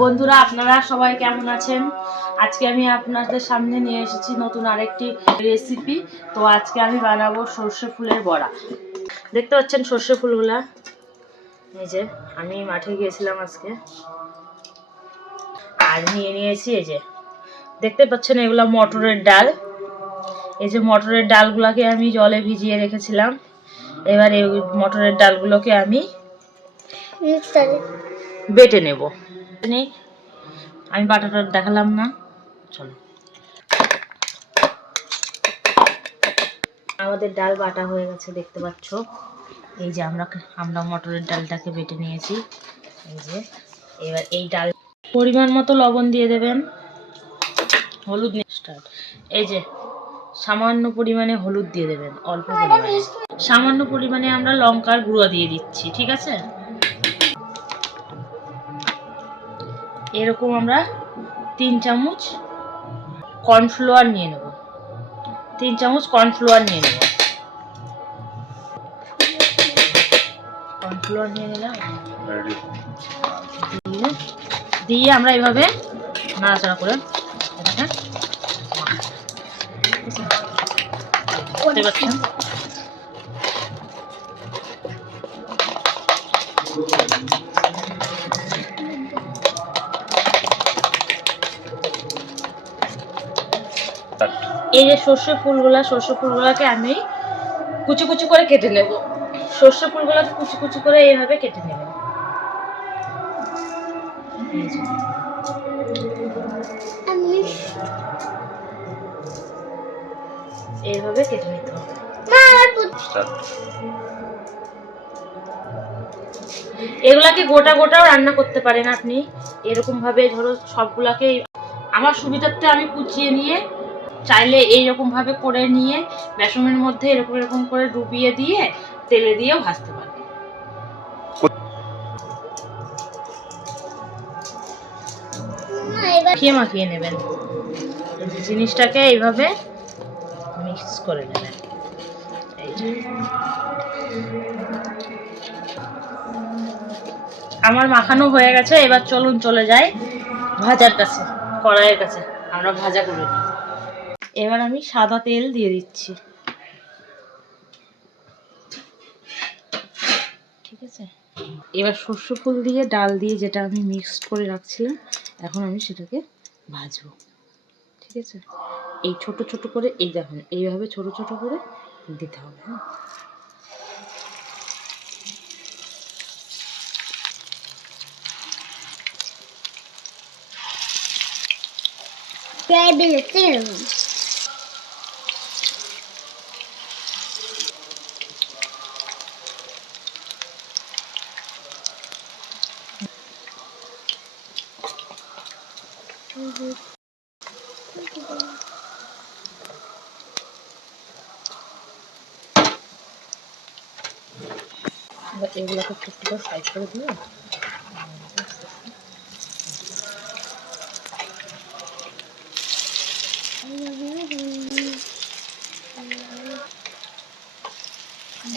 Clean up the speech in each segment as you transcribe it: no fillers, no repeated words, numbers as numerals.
বন্ধুরা আপনারা সবাই কেমন আছেন? আজকে আমি আপনাদের সামনে নিয়ে এসেছি নতুন আরেকটি রেসিপি। তো আজকে আমি বানাবো সর্ষে ফুলের বড়া। দেখতে পাচ্ছেন সর্ষে ফুলগুলা, এই যে আমি মাঠে গিয়েছিলাম আজকে, আর নিয়ে নিয়েছি এই যে দেখতে পাচ্ছেন এগুলা মটরের ডাল। এই যে মটরের ডালগুলোকে আমি জলে ভিজিয়ে রেখেছিলাম। এবার এই মটরের ডালগুলোকে আমি বেটে নেব। আমি বাটাটা দেখালাম না, চলো। আমাদের ডাল বাটা হয়ে গেছে দেখতে পাচ্ছ। এই যে আমরা মটরের ডালটাকে বেটে নিয়েছি। এই যে এবার এই ডাল পরিমাণ মতো লবণ দিয়ে দেবেন, হলুদ স্টার্ট। এই যে সামান্য পরিমাণে হলুদ দিয়ে দেবেন, অল্প পরিমাণে। সামান্য পরিমাণে আমরা লঙ্কার গুঁড়ো দিয়ে দিচ্ছি, ঠিক আছে? এরকম আমরা 3 চামচ কর্নফ্লাওয়ার নিয়ে নেব। 3 চামচ কর্নফ্লাওয়ার নিয়ে নেব। কর্নফ্লাওয়ার নিয়ে নিলাম, দিয়ে আমরা এইভাবে নাড়াচাড়া করে দেখতে পাচ্ছেন। এই যে সর্ষে ফুলগুলাকে আমি কুচি কুচি করে কেটে নেব। সর্ষে ফুলগুলাকে কুচি কুচি করে এইভাবে কেটে নেবেন। এইভাবে কেটে নিতে হবে। এগুলাকে গোটা গোটাও রান্না করতে পারেন আপনি। এরকম ভাবে ধরো সবগুলাকে আমার সুবিধার্থে আমি কুচিয়ে নিয়ে, চাইলে এইরকম ভাবে করে নিয়ে বেসনের মধ্যে এরকম এরকম করে ডুবিয়ে দিয়ে তেলে দিয়েও ভাজতে পারবেন। মাখিয়ে নেবেন জিনিসটাকে, এইভাবে মিক্স করে নেবেন। আমার মাখানো হয়ে গেছে। এবার চলুন চলে যাই ভাজার কাছে, কড়াইয়ের কাছে। আমরা ভাজা করে নিই। এবার আমি সাদা তেল দিয়ে দিচ্ছি, ঠিক আছে? এবার সর্ষে ফুল দিয়ে ডাল দিয়ে যেটা আমি মিক্সড করে রাখছিলাম, এখন আমি সেটাকে ভাজবো, ঠিক আছে? এই ছোট ছোট করে, এই দেখুন এইভাবে ছোট ছোট করে দিতে হবে। হ্যাঁ, এগুলোকে একটু করে সাইড করে দিয়ে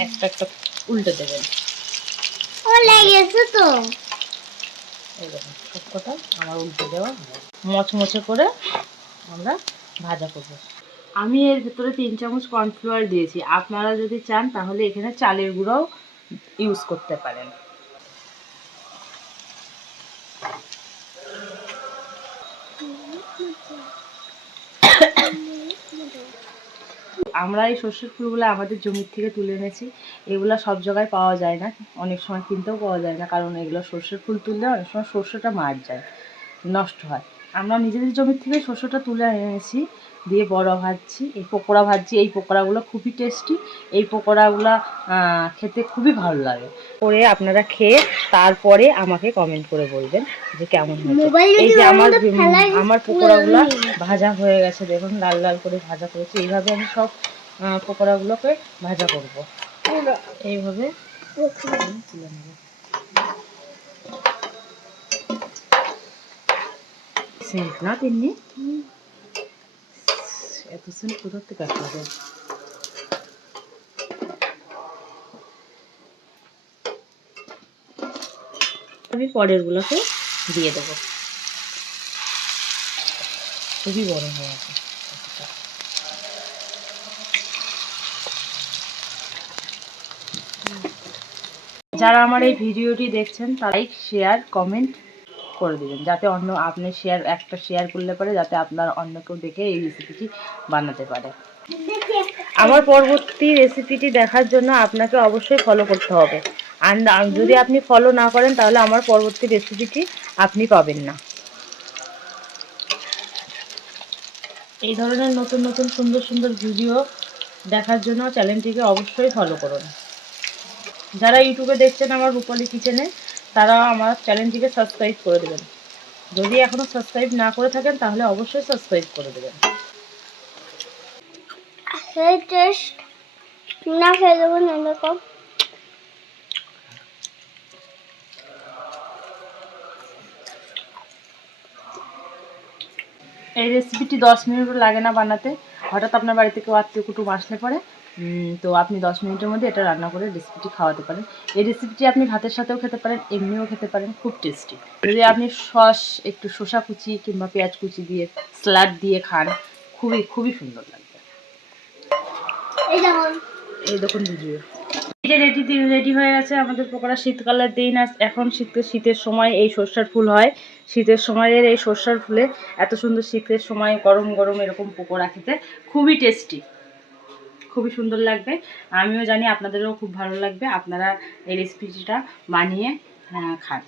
একটা একটা উল্টে দেবেন। তো এই দেখুন সবকটা আমার উল্টে দেওয়া মচমচে করে আমরা ভাজা করব। আমি এর ভিতরে 3 চামচ কর্নফ্লাওয়ার দিয়েছি। আপনারা যদি চান তাহলে এখানে চালের গুঁড়োও ইউজ করতে পারেন। আমরা এই সর্ষের ফুলগুলো আমাদের জমির থেকে তুলে এনেছি। এগুলো সব জায়গায় পাওয়া যায় না, অনেক সময় কিনতেও পাওয়া যায় না, কারণ এগুলো সর্ষের ফুল তুললে অনেক সময় সর্ষেটা মার যায়, নষ্ট হয়। আমরা নিজেদের জমির থেকে সর্ষেটা তুলে এনেছি, দিয়ে বড়া ভাজছি, এই পকোড়া ভাজছি। এই পকোড়াগুলো খুবই টেস্টি। এই পকোড়াগুলো খেতে খুবই ভালো লাগে। করে আপনারা খেয়ে তারপরে আমাকে কমেন্ট করে বলবেন যে কেমন হয়েছে। এই যে আমার পকোড়াগুলো ভাজা হয়ে গেছে, দেখুন লাল লাল করে ভাজা করেছি। এইভাবে আমি সব পকোড়াগুলোকে ভাজা করব, এইভাবে তুলে নেব। সেন্ট না তিন্নি, এত সেন্ট কোথা থেকে আসবে? আমি পরের গুলোকে দিয়ে দেবো। খুবই বড় হয়ে আছে। যারা আমার এই ভিডিওটি দেখছেন তারা লাইক শেয়ার কমেন্ট করে দেবেন, যাতে অন্য আপনি শেয়ার করলে পরে যাতে আপনার অন্য কেউ দেখে এই রেসিপিটি বানাতে পারে। আমার পরবর্তী রেসিপিটি দেখার জন্য আপনাকে অবশ্যই ফলো করতে হবে। আর যদি আপনি ফলো না করেন তাহলে আমার পরবর্তী রেসিপিটি আপনি পাবেন না। এই ধরনের নতুন নতুন সুন্দর সুন্দর ভিডিও দেখার জন্য চ্যানেলটিকে অবশ্যই ফলো করুন। যারা ইউটিউবে দেখছেন আমার রূপালী কিচেনে, তারা আমার চ্যানেলটিকে সাবস্ক্রাইব করে দেবেন। যদি এখনও সাবস্ক্রাইব না করে থাকেন তাহলে অবশ্যই সাবস্ক্রাইব করে দেবেন। না খেয়ে দেবো না এরকম। এই রেসিপিটি 10 মিনিটও লাগে না বানাতে। হঠাৎ আপনার বাড়িতে কেউ আত্মীয় কুটুম আসলে পরে তো আপনি 10 মিনিটের মধ্যে এটা রান্না করে রেসিপিটি খাওয়াতে পারেন। এই রেসিপিটি আপনি ভাতের সাথেও খেতে পারেন, এমনিও খেতে পারেন, খুব টেস্টি। যদি আপনি সস একটু শসা কুচি কিংবা পেঁয়াজ কুচি দিয়ে স্যালাড দিয়ে খান, খুবই খুবই সুন্দর লাগবে। এই দেখুন ভিডিও রেডি হয়ে গেছে আমাদের পকোড়া। শীতকালের দিন, এখন শীতের সময় এই সর্ষের ফুল হয়। শীতের সময়ের এই সর্ষের ফুলে এত সুন্দর শীতের সময় গরম গরম এরকম পকোড়া খেতে খুবই টেস্টি, খুবই সুন্দর লাগবে। আমিও জানি আপনাদেরও খুব ভালো লাগবে। আপনারা এই রেসিপিটা বানিয়ে খান।